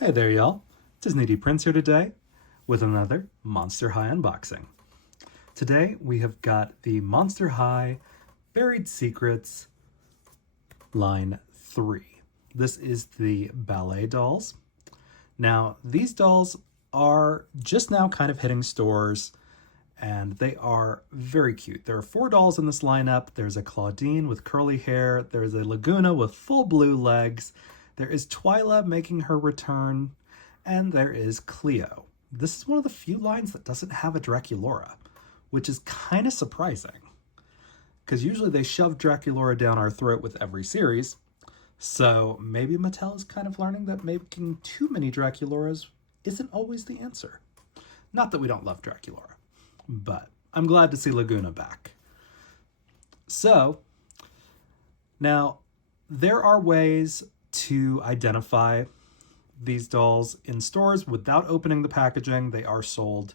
Hey there, y'all. Disney D Prince here today with another Monster High unboxing. Today we have got the Monster High Buried Secrets line 3. This is the ballet dolls. Now, these dolls are just now kind of hitting stores and they are very cute. There are 4 dolls in this lineup. There's a Claudine with curly hair, there's a Laguna with full blue legs, there is Twyla making her return, and there is Cleo. This is one of the few lines that doesn't have a Draculaura, which is kind of surprising, because usually they shove Draculaura down our throat with every series, so maybe Mattel is kind of learning that making too many Draculauras isn't always the answer. Not that we don't love Draculaura, but I'm glad to see Laguna back. So, now, there are ways to identify these dolls in stores without opening the packaging. They are sold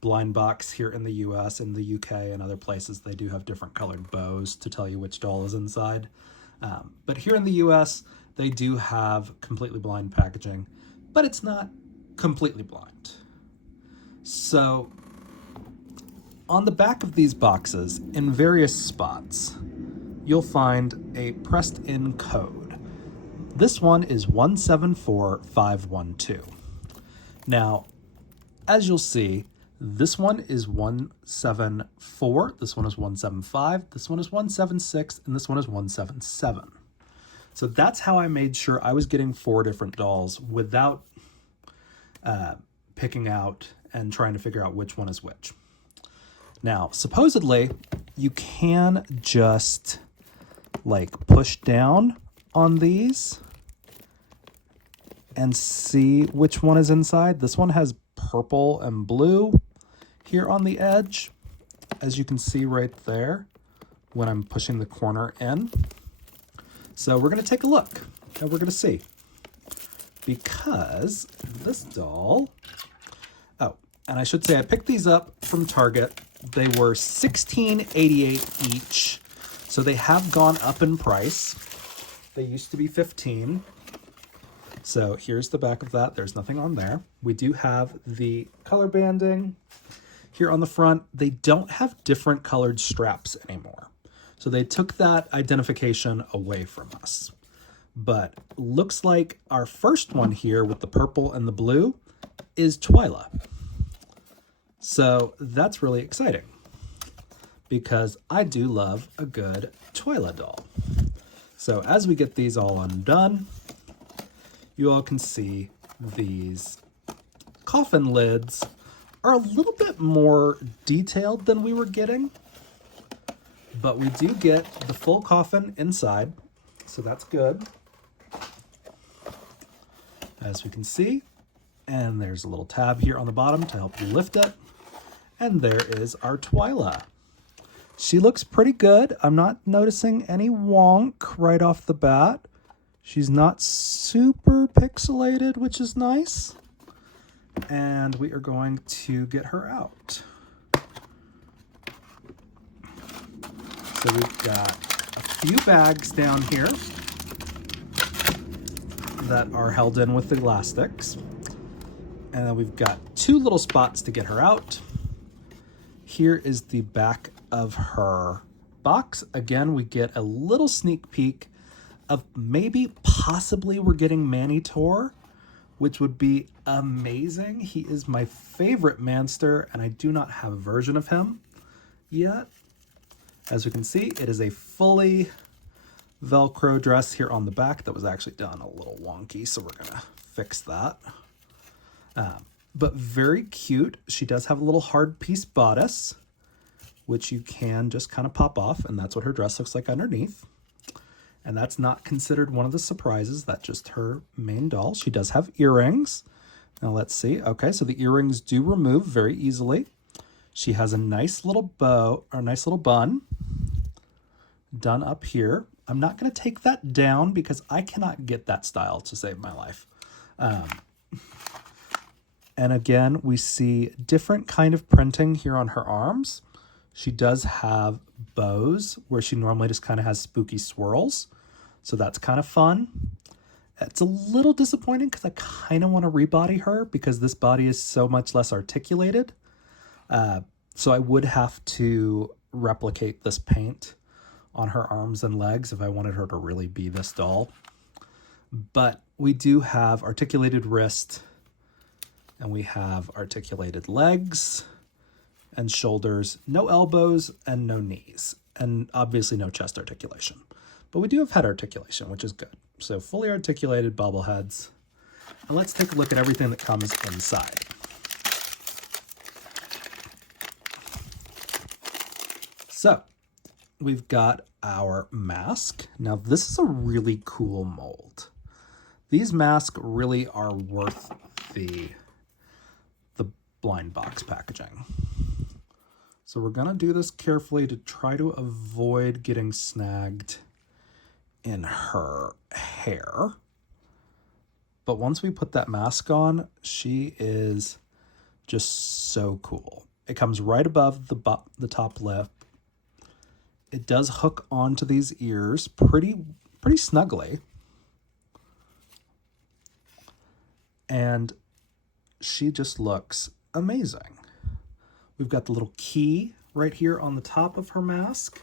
blind box here in the US, in the UK, and other places. They do have different colored bows to tell you which doll is inside. But here in the US, they do have completely blind packaging, but it's not completely blind. So, on the back of these boxes, in various spots, you'll find a pressed in code. This one is 174512. Now, as you'll see, this one is 174, this one is 175, this one is 176, and this one is 177. So that's how I made sure I was getting 4 different dolls without picking out and trying to figure out which one is which. Now, supposedly, you can just push down on these and see which one is inside. This one has purple and blue here on the edge, as you can see right there when I'm pushing the corner in. So we're going to take a look and we're going to see, because this doll, oh, and I should say I picked these up from Target. They were $16.88 each, so they have gone up in price. They used to be $15. So here's the back of that. There's nothing on there. We do have the color banding here on the front. They don't have different colored straps anymore, so they took that identification away from us. But looks like our first one here with the purple and the blue is Twyla. So that's really exciting, because I do love a good Twyla doll. So as we get these all undone, you all can see these coffin lids are a little bit more detailed than we were getting, but we do get the full coffin inside, so that's good, as we can see. And there's a little tab here on the bottom to help you lift it. And there is our Twyla. She looks pretty good. I'm not noticing any wonk right off the bat. She's not super pixelated, which is nice. And we are going to get her out. So we've got a few bags down here that are held in with elastics. And then we've got 2 little spots to get her out. Here is the back of her box. Again, we get a little sneak peek of maybe possibly we're getting Manitor, which would be amazing. He is my favorite Manster, and I do not have a version of him yet. As we can see, it is a fully Velcro dress here on the back that was actually done a little wonky, so we're gonna fix that. But very cute. She does have a little hard piece bodice, which you can just kind of pop off, and that's what her dress looks like underneath. And that's not considered one of the surprises. That's just her main doll. She does have earrings. Now let's see. Okay, so the earrings do remove very easily. She has a nice little bow, or a nice little bun done up here. I'm not going to take that down because I cannot get that style to save my life. And again, we see different kind of printing here on her arms. She does have bows where she normally just kind of has spooky swirls. So that's kind of fun. It's a little disappointing because I kind of want to rebody her because this body is so much less articulated. So I would have to replicate this paint on her arms and legs if I wanted her to really be this doll. But we do have articulated wrist, and we have articulated legs and shoulders, no elbows and no knees, and obviously no chest articulation. But we do have head articulation, which is good. So fully articulated bobbleheads. And let's take a look at everything that comes inside. So we've got our mask. Now this is a really cool mold. These masks really are worth the blind box packaging. So we're gonna do this carefully to try to avoid getting snagged in her hair. But once we put that mask on, she is just so cool. It comes right above the top lip. It does hook onto these ears pretty snugly. And she just looks amazing. We've got the little key right here on the top of her mask.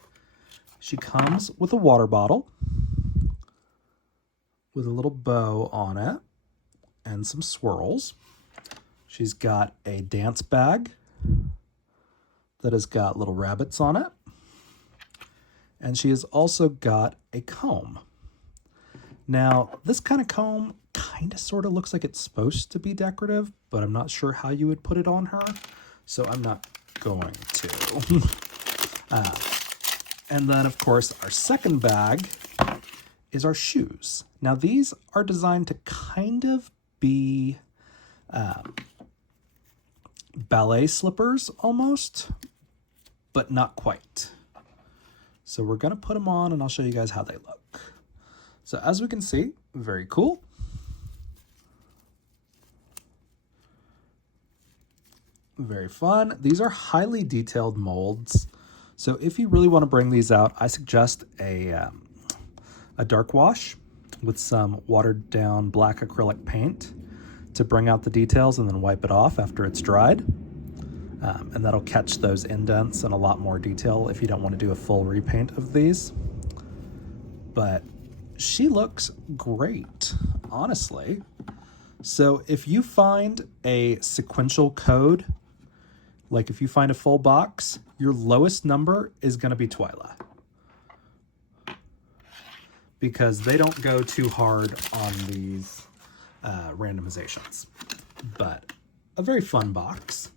She comes with a water bottle with a little bow on it and some swirls. She's got a dance bag that has got little rabbits on it. And she has also got a comb. Now, this kind of comb kind of sort of looks like it's supposed to be decorative, but I'm not sure how you would put it on her, so I'm not going to. And then, of course, our second bag is our shoes. Now, these are designed to kind of be ballet slippers almost, but not quite. So we're going to put them on, and I'll show you guys how they look. So as we can see, very cool. Very fun. These are highly detailed molds. So if you really want to bring these out, I suggest a dark wash with some watered down black acrylic paint to bring out the details and then wipe it off after it's dried. And that'll catch those indents and a lot more detail if you don't want to do a full repaint of these. But she looks great, honestly. So if you find a sequential code, like if you find a full box, your lowest number is going to be Twyla, because they don't go too hard on these randomizations. But a very fun box.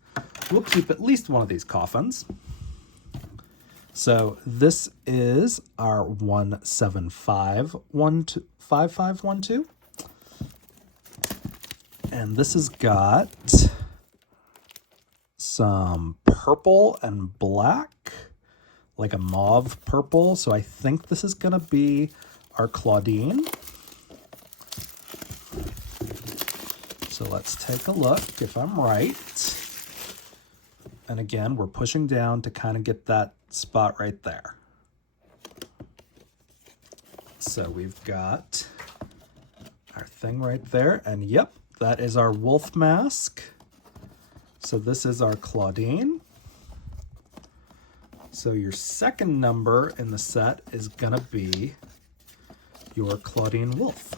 We'll keep at least one of these coffins. So this is our 1755512. And this has got some purple and black, like a mauve purple. So I think this is going to be our Claudine. So let's take a look if I'm right. And again, we're pushing down to kind of get that spot right there. So we've got our thing right there. And yep, that is our wolf mask. So this is our Claudine. So your second number in the set is gonna be your Claudine Wolf.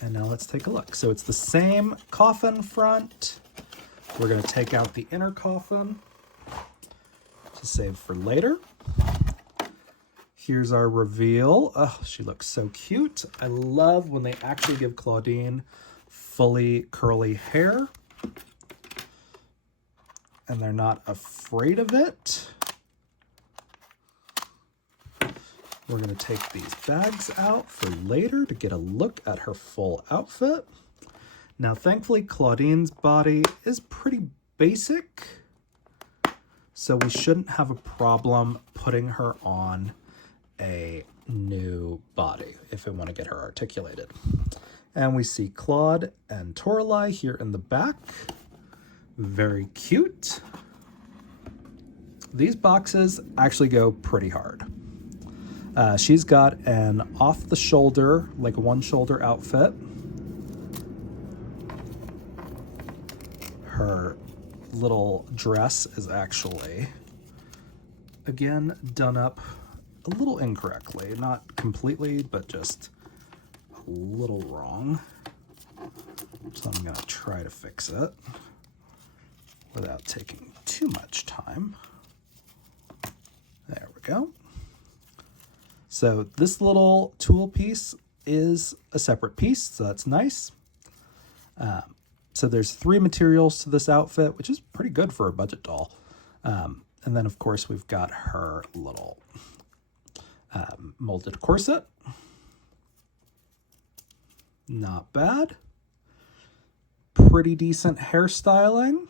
And now let's take a look. So it's the same coffin front. We're gonna take out the inner coffin to save for later. Here's our reveal. Oh, she looks so cute. I love when they actually give Claudine fully curly hair and they're not afraid of it. We're gonna take these bags out for later to get a look at her full outfit. Now, thankfully, Claudine's body is pretty basic, so we shouldn't have a problem putting her on a new body if we want to get her articulated. And we see Claude and Toralei here in the back. Very cute. These boxes actually go pretty hard. She's got an off-the-shoulder, like one-shoulder outfit. Her little dress is actually, again, done up a little incorrectly. Not completely, but just a little wrong. So I'm going to try to fix it without taking too much time. There we go. So this little tool piece is a separate piece, so that's nice. So there's 3 materials to this outfit, which is pretty good for a budget doll. And then, of course, we've got her little molded corset. Not bad. Pretty decent hairstyling.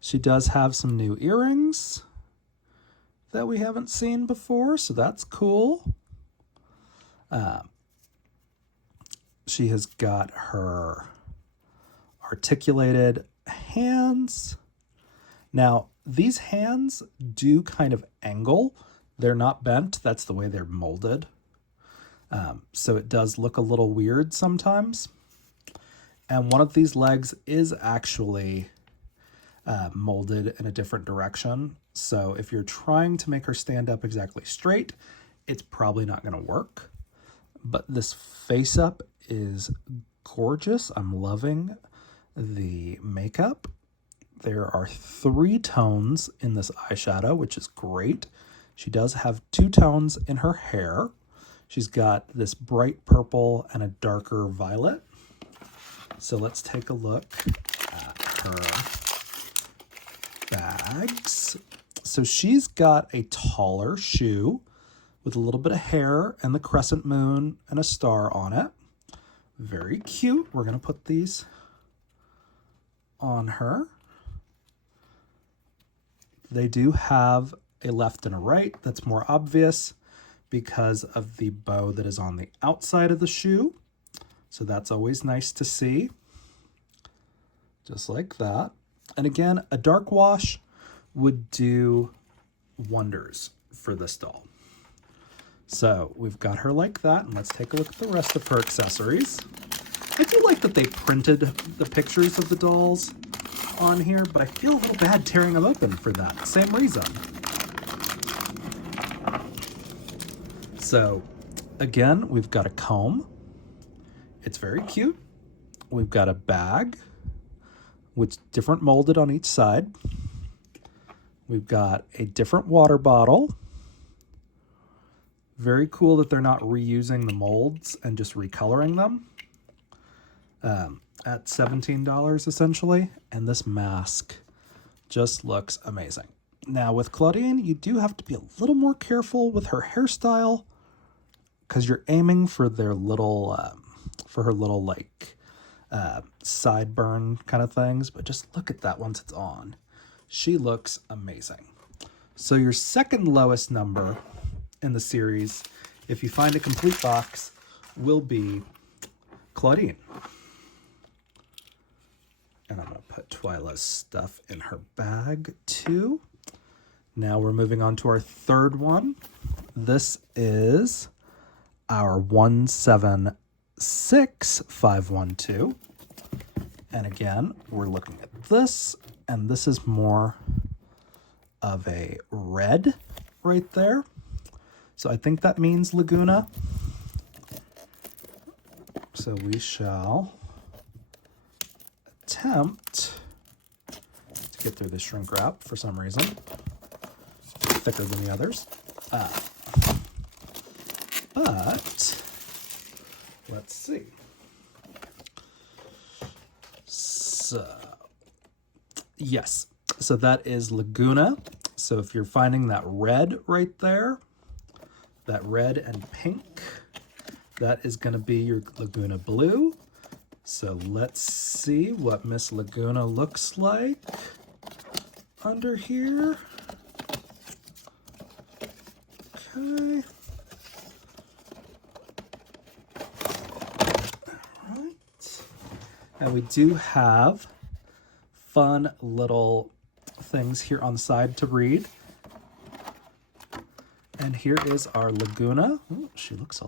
She does have some new earrings that we haven't seen before, so that's cool. She has got her articulated hands. Now, these hands do kind of angle. They're not bent. That's the way they're molded. So it does look a little weird sometimes. And one of these legs is actually molded in a different direction. So if you're trying to make her stand up exactly straight, it's probably not going to work. But this face up is gorgeous. I'm loving the makeup. There are 3 tones in this eyeshadow, which is great. She does have 2 tones in her hair. She's got this bright purple and a darker violet. So let's take a look at her bags. So she's got a taller shoe with a little bit of hair and the crescent moon and a star on it. Very cute. We're going to put these on her. They do have a left and a right. That's more obvious because of the bow that is on the outside of the shoe. So that's always nice to see. Just like that. And again, a dark wash would do wonders for this doll. So we've got her like that, and let's take a look at the rest of her accessories. I do like that they printed the pictures of the dolls on here, but I feel a little bad tearing them open for that same reason. So again, we've got a comb. It's very cute. We've got a bag, which different molded on each side. We've got a different water bottle. Very cool that they're not reusing the molds and just recoloring them. At $17 essentially. And this mask just looks amazing. Now with Claudine, you do have to be a little more careful with her hairstyle because you're aiming for their little, for her little like sideburn kind of things. But just look at that once it's on. She looks amazing. So your second lowest number in the series, if you find a complete box, will be Claudine. And I'm going to put Twyla's stuff in her bag too. Now we're moving on to our third one. This is our 176512. And again, we're looking at this, and this is more of a red right there. So I think that means Laguna. So we shall attempt to get through the shrink wrap for some reason. Thicker than the others. But let's see. So, yes. So that is Laguna. So if you're finding that red right there, that red and pink, that is going to be your Laguna blue. So let's see what Miss Laguna looks like under here. Okay. All right. And we do have fun little things here on the side to read. And here is our Laguna. Ooh, she looks a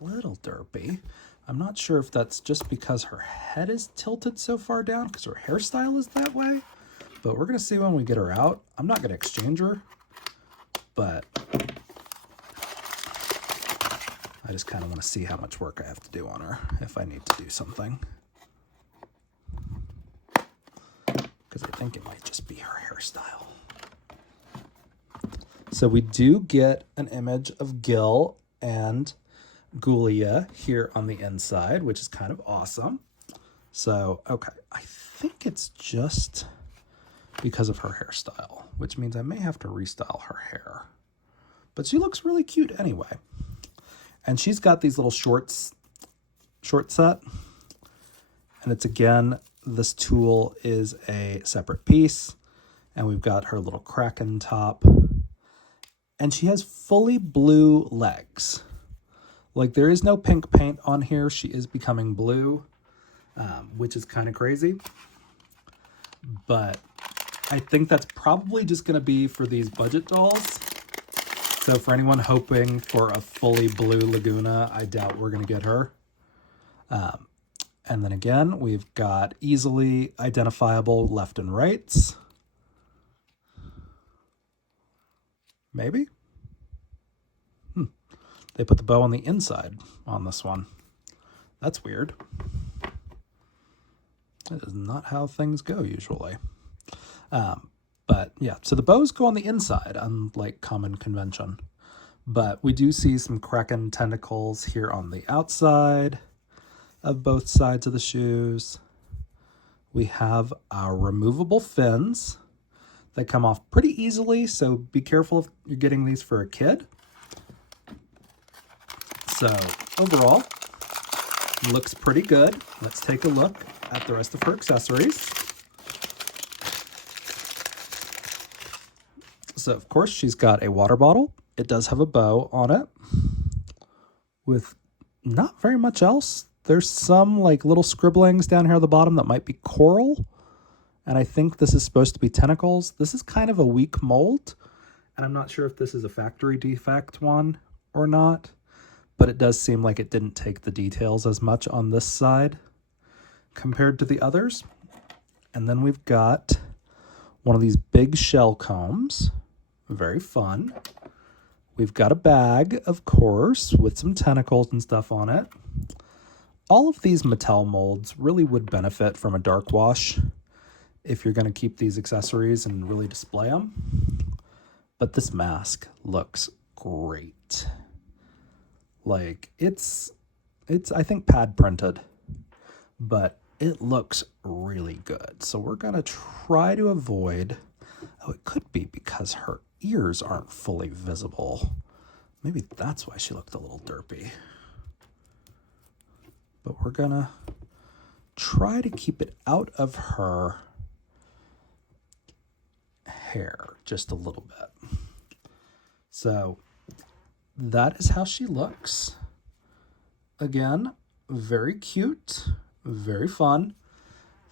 little derpy. I'm not sure if that's just because her head is tilted so far down because her hairstyle is that way, but we're going to see when we get her out. I'm not going to exchange her, but I just kind of want to see how much work I have to do on her if I need to do something. Because I think it might just be her hairstyle. So we do get an image of Gil and Ghoulia here on the inside, which is kind of awesome. So, okay, I think it's just because of her hairstyle, which means I may have to restyle her hair. But she looks really cute anyway. And she's got these little short set. And it's, again, this tulle is a separate piece. And we've got her little Kraken top. And she has fully blue legs. Like, there is no pink paint on here. She is becoming blue, which is kind of crazy. But I think that's probably just going to be for these budget dolls. So for anyone hoping for a fully blue Laguna, I doubt we're going to get her. And then again, we've got easily identifiable left and rights. Maybe? They put the bow on the inside on this one. That's weird. That is not how things go usually. But yeah, so the bows go on the inside, unlike common convention. But we do see some Kraken tentacles here on the outside of both sides of the shoes. We have our removable fins that come off pretty easily, so be careful if you're getting these for a kid. So overall, looks pretty good. Let's take a look at the rest of her accessories. So of course she's got a water bottle. It does have a bow on it with not very much else. There's some like little scribblings down here at the bottom that might be coral. And I think this is supposed to be tentacles. This is kind of a weak mold. And I'm not sure if this is a factory defect one or not. But it does seem like it didn't take the details as much on this side compared to the others. And then we've got one of these big shell combs. Very fun. We've got a bag, of course, with some tentacles and stuff on it. All of these Mattel molds really would benefit from a dark wash if you're going to keep these accessories and really display them. But this mask looks great. Like, it's I think pad printed, but it looks really good. So we're going to try to avoid, oh, it could be because her ears aren't fully visible. Maybe that's why she looked a little derpy. But we're going to try to keep it out of her hair just a little bit. So that is how she looks. Again, very cute, very fun.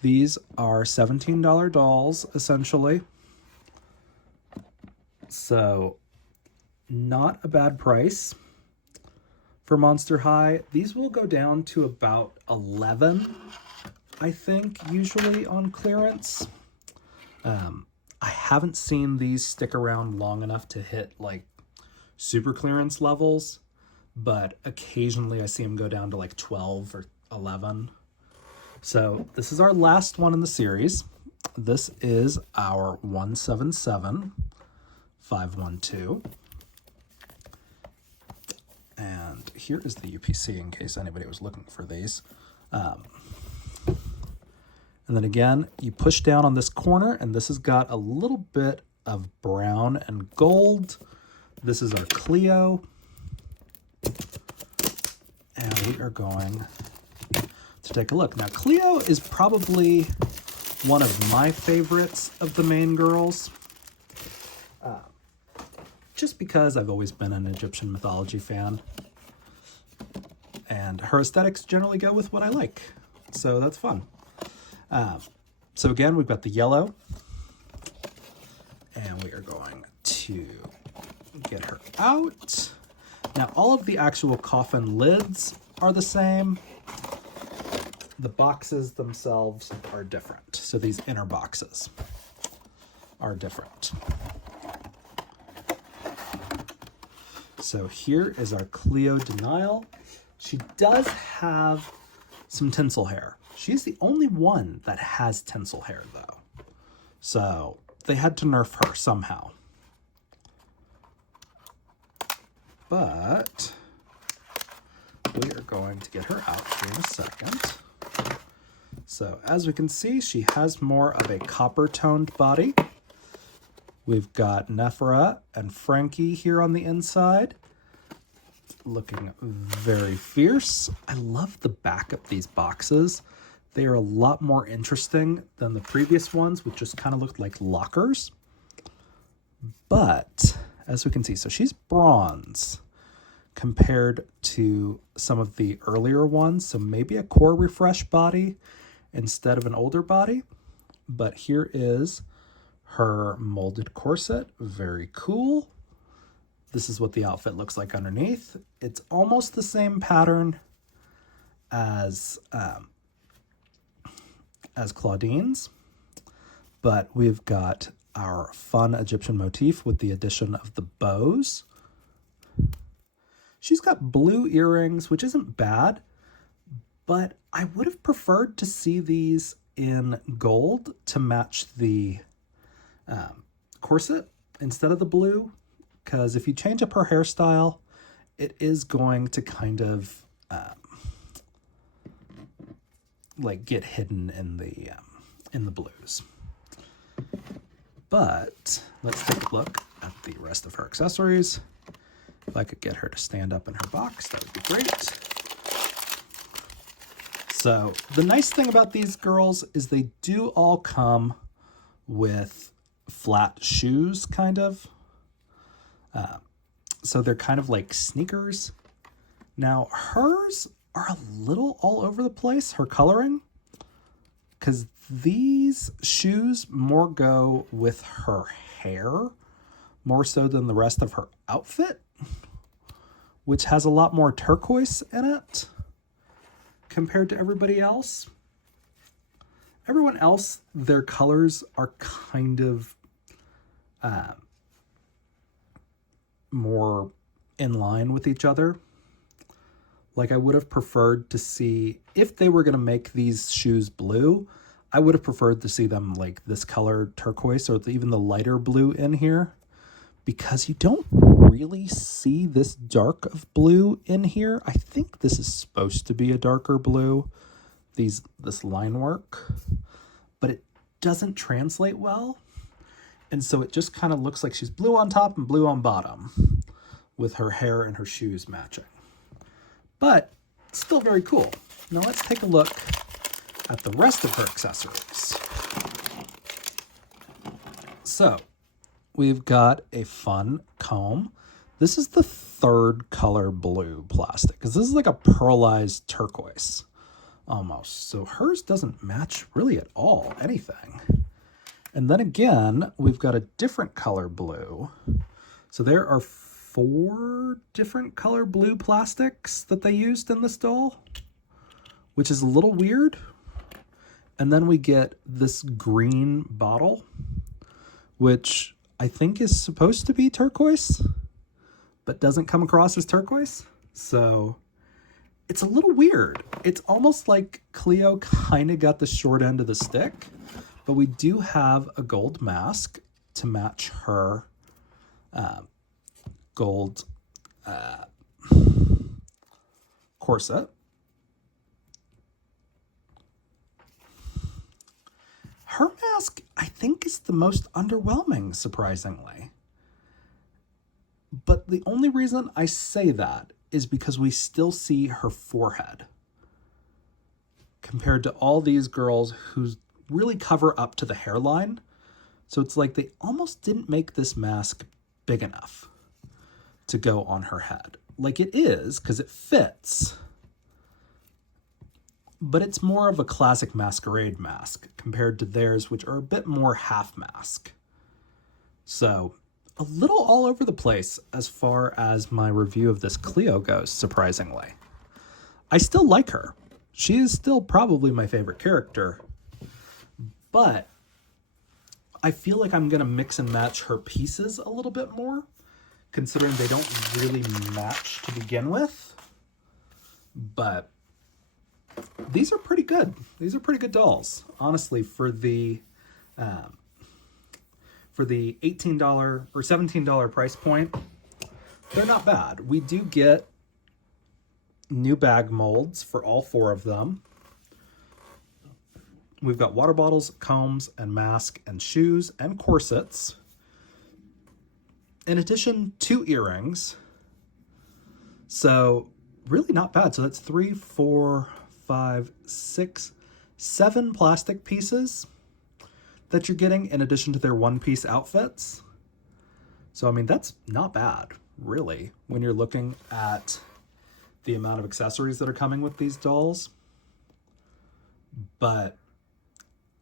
These are $17 dolls, essentially. So, not a bad price for Monster High. These will go down to about $11, I think, usually on clearance. I haven't seen these stick around long enough to hit, like, super clearance levels, but occasionally I see them go down to like 12 or 11. So this is our last one in the series. This is our 177-512. And here is the UPC in case anybody was looking for these. And then again, you push down on this corner and this has got a little bit of brown and gold. This is our Cleo, and we are going to take a look. Now, Cleo is probably one of my favorites of the main girls, just because I've always been an Egyptian mythology fan, and her aesthetics generally go with what I like, so that's fun. So again, we've got the yellow, and we are going to get her out. Now all of the actual coffin lids are the same. The boxes themselves are different. So these inner boxes are different. So here is our Cleo Denial. She does have some tinsel hair. She's the only one that has tinsel hair though. So they had to nerf her somehow. But we are going to get her out here in a second. So as we can see, she has more of a copper-toned body. We've got Nephra and Frankie here on the inside, looking very fierce. I love the back of these boxes. They are a lot more interesting than the previous ones, which just kind of looked like lockers. But as we can see, so she's bronze compared to some of the earlier ones. So maybe a core refresh body instead of an older body. But here is her molded corset. Very cool. This is what the outfit looks like underneath. It's almost the same pattern as Claudine's, but we've got our fun Egyptian motif with the addition of the bows. She's got blue earrings, which isn't bad, but I would have preferred to see these in gold to match the corset instead of the blue, because if you change up her hairstyle, it is going to kind of like get hidden in the blues. But let's take a look at the rest of her accessories. If I could get her to stand up in her box, that would be great. So the nice thing about these girls is they do all come with flat shoes, kind of. So they're kind of like sneakers. Now hers are a little all over the place, her coloring, because these shoes more go with her hair, more so than the rest of her outfit, which has a lot more turquoise in it compared to everybody else. Everyone else, their colors are kind of more in line with each other. Like I would have preferred to see, if they were going to make these shoes blue, I would have preferred to see them like this color turquoise or even the lighter blue in here, because you don't really see this dark of blue in here. I think this is supposed to be a darker blue, this line work, but it doesn't translate well. And so it just kind of looks like she's blue on top and blue on bottom with her hair and her shoes matching. But still very cool. Now let's take a look at the rest of her accessories. So we've got a fun comb. This is the third color blue plastic, because this is like a pearlized turquoise almost. So hers doesn't match really at all anything. And then again, we've got a different color blue. So there are 4 different color blue plastics that they used in this doll, which is a little weird. And then we get this green bottle, which I think is supposed to be turquoise, but doesn't come across as turquoise. So it's a little weird. It's almost like Cleo kind of got the short end of the stick, but we do have a gold mask to match her gold corset. Her mask, I think, is the most underwhelming, surprisingly. But the only reason I say that is because we still see her forehead compared to all these girls who really cover up to the hairline. So it's like they almost didn't make this mask big enough to go on her head. Like it is, because it fits, but it's more of a classic masquerade mask compared to theirs, which are a bit more half mask. So a little all over the place as far as my review of this Cleo goes, surprisingly. I still like her. She is still probably my favorite character, but I feel like I'm going to mix and match her pieces a little bit more, considering they don't really match to begin with. But these are pretty good. These are pretty good dolls, honestly, for the $18 or $17 price point. They're not bad. We do get new bag molds for all 4 of them. We've got water bottles, combs, and mask, and shoes, and corsets. In addition, 2 earrings. So really not bad. So that's 3, 4, 5, 6, 7 plastic pieces that you're getting in addition to their one-piece outfits. So, I mean, that's not bad, really, when you're looking at the amount of accessories that are coming with these dolls. But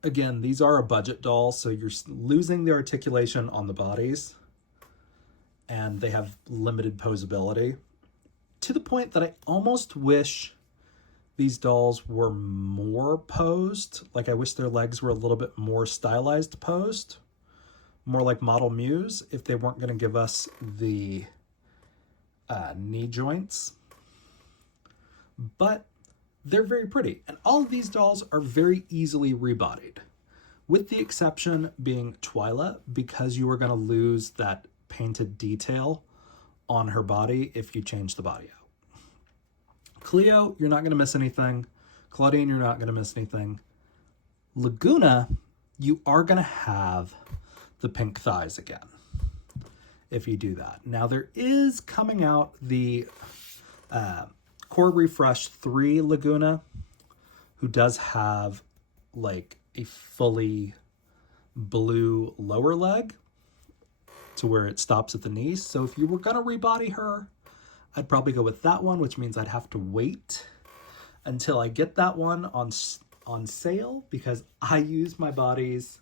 again, these are a budget doll, so you're losing the articulation on the bodies, and they have limited posability, to the point that I almost wish these dolls were more posed. Like, I wish their legs were a little bit more stylized posed, more like Model Muse, if they weren't going to give us the knee joints. But they're very pretty, and all of these dolls are very easily rebodied, with the exception being Twyla, because you are going to lose that painted detail on her body if you change the body out. Cleo, you're not going to miss anything. Claudine, you're not going to miss anything. Laguna, you are going to have the pink thighs again if you do that. Now, there is coming out the Core Refresh 3 Laguna, who does have like a fully blue lower leg to where it stops at the knees. So if you were going to rebody her, I'd probably go with that one, which means I'd have to wait until I get that one on sale, because I use my bodies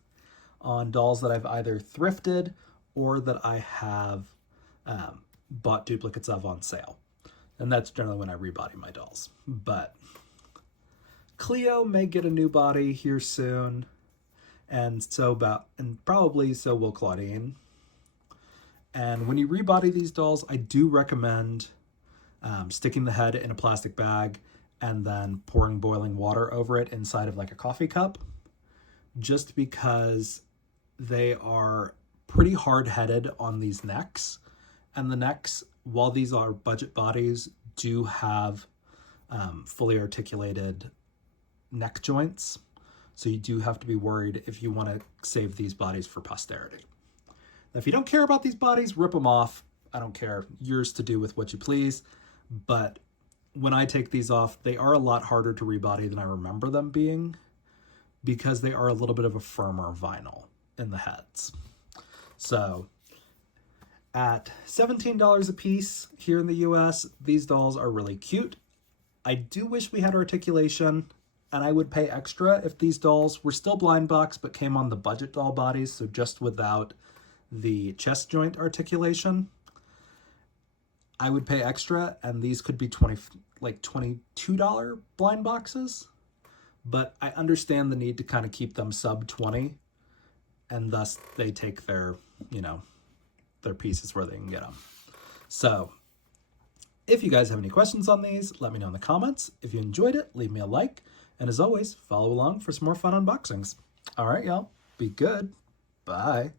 on dolls that I've either thrifted or that I have bought duplicates of on sale. And that's generally when I rebody my dolls. But Cleo may get a new body here soon, and probably so will Claudine. And when you rebody these dolls, I do recommend sticking the head in a plastic bag and then pouring boiling water over it inside of like a coffee cup, just because they are pretty hard-headed on these necks. And the necks, while these are budget bodies, do have fully articulated neck joints. So you do have to be worried if you want to save these bodies for posterity. Now, if you don't care about these bodies, rip them off. I don't care. Yours to do with what you please. But when I take these off, they are a lot harder to rebody than I remember them being, because they are a little bit of a firmer vinyl in the heads. So at $17 a piece here in the US, these dolls are really cute. I do wish we had articulation, and I would pay extra if these dolls were still blind box but came on the budget doll bodies, so just without the chest joint articulation. I would pay extra, and these could be $22 blind boxes, but I understand the need to kind of keep them sub 20, and thus they take their pieces where they can get them. So if you guys have any questions on these, let me know in the comments. If you enjoyed it, leave me a like, and as always, follow along for some more fun unboxings. All right, y'all, be good. Bye.